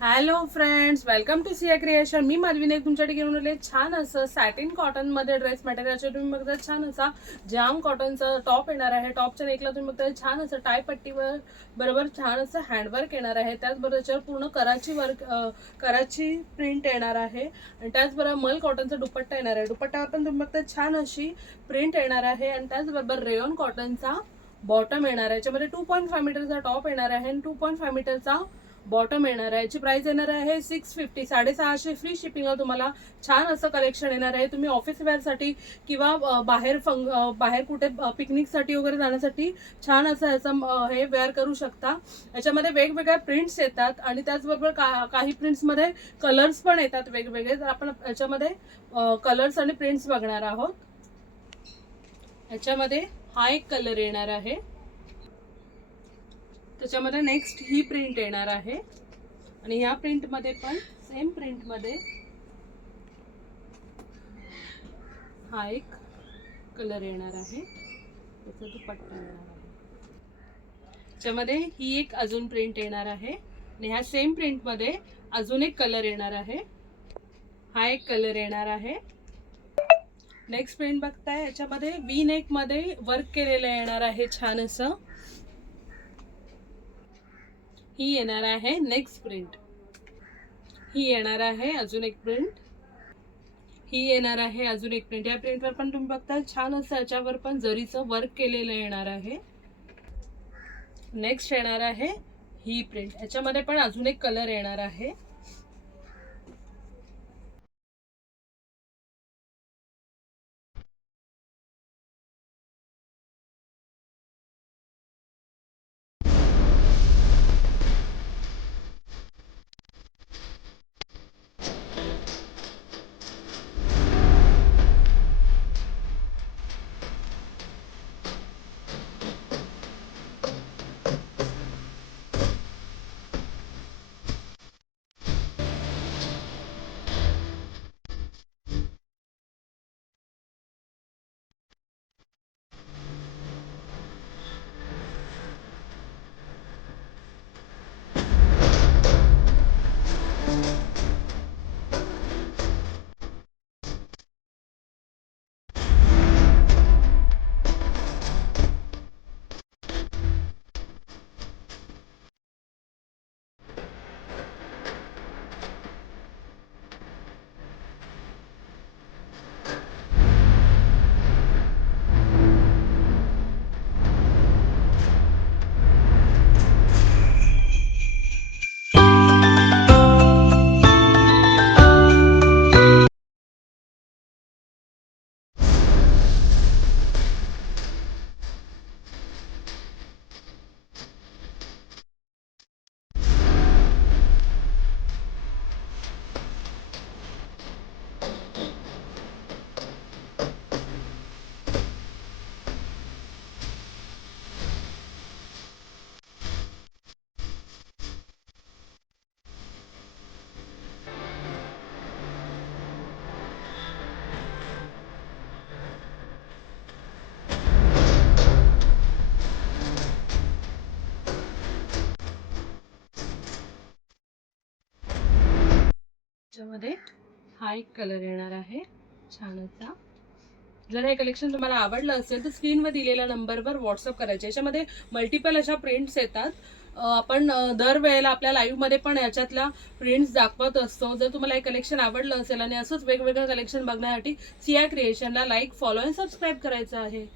Hello friends, welcome to Siya creation. मी माधवीने तुमच्यासाठी घेऊन आले छान असं सॅटिन कॉटन मध्ये ड्रेस मटेरियलचे. तुम्ही बघता छान असा जाम कॉटनचा टॉप येणार आहे. टॉपच्या नेकला तुम्ही बघता छान असं टाय पट्टीवर बरोबर छान असं हँडवर्क येणार आहे. त्याचबरोबर त्याच्यावर पूर्ण कराची प्रिंट येणार आहे आणि त्याचबरोबर मल कॉटनचा दुपट्टा येणार आहे. दुपट्ट्यावर पण तुम्ही बघता छान अशी प्रिंट येणार आहे आणि त्याचबरोबर रेयॉन कॉटनचा बॉटम येणार आहे. याच्यामध्ये 2.5 मीटरचा टॉप येणार आहे आणि 2.5 मीटरचा बॉटम येणार आहे. याची प्राइस येणार आहे 650, 650. फ्री शिपिंगला तुम्हाला छान असं कलेक्शन येणार आहे. तुम्ही ऑफिस वेअरसाठी किंवा बाहेर कुठे पिकनिकसाठी वगैरे जाण्यासाठी छान असं ह्याचं हे वेअर करू शकता. याच्यामध्ये वेगवेगळ्या प्रिंट्स येतात आणि त्याचबरोबर काही प्रिंट्समध्ये कलर्स पण येतात वेगवेगळे. तर आपण याच्यामध्ये कलर्स आणि प्रिंट्स बघणार आहोत. याच्यामध्ये हा एक कलर येणार आहे. त्याच्यामध्ये नेक्स्ट ही प्रिंट येणार आहे आणि ह्या प्रिंट मध्ये पण सेम प्रिंट मध्ये हा एक कलर येणार आहे. त्याचा दुपट्टा येणार आहे. त्याच्यामध्ये ही एक अजून प्रिंट येणार आहे आणि ह्या सेम प्रिंट मध्ये अजून एक कलर येणार आहे. हा एक कलर येणार आहे. नेक्स्ट प्रिंट बघताय, याच्यामध्ये वी नेक मध्ये वर्क केलेलं येणार आहे छान असं. ही येणार आहे नेक्स्ट प्रिंट. ही येणार आहे अजून एक प्रिंट. ही येणार आहे अजून एक प्रिंट. या प्रिंटवर पण तुम्ही बघता छान असं याच्यावर पण जरीचं वर्क केलेलं येणार आहे. नेक्स्ट येणार आहे ही प्रिंट. याच्यामध्ये पण अजून एक कलर येणार आहे. त्याच्यामध्ये हा एक कलर येणार आहे छान असा. जर हे कलेक्शन तुम्हाला आवडलं असेल तर स्क्रीनवर दिलेल्या नंबरवर व्हॉट्सअप करायचे. याच्यामध्ये मल्टिपल अशा प्रिंट्स येतात. आपण दरवेळेला आपल्या लाईव्ह मध्ये पण याच्यातला प्रिंट्स दाखवत असतो. जर तुम्हाला हे कलेक्शन आवडलं असेल आणि असंच वेगवेगळं कलेक्शन बघण्यासाठी सिया क्रिएशनला लाईक, फॉलो आणि सबस्क्राईब करायचं आहे.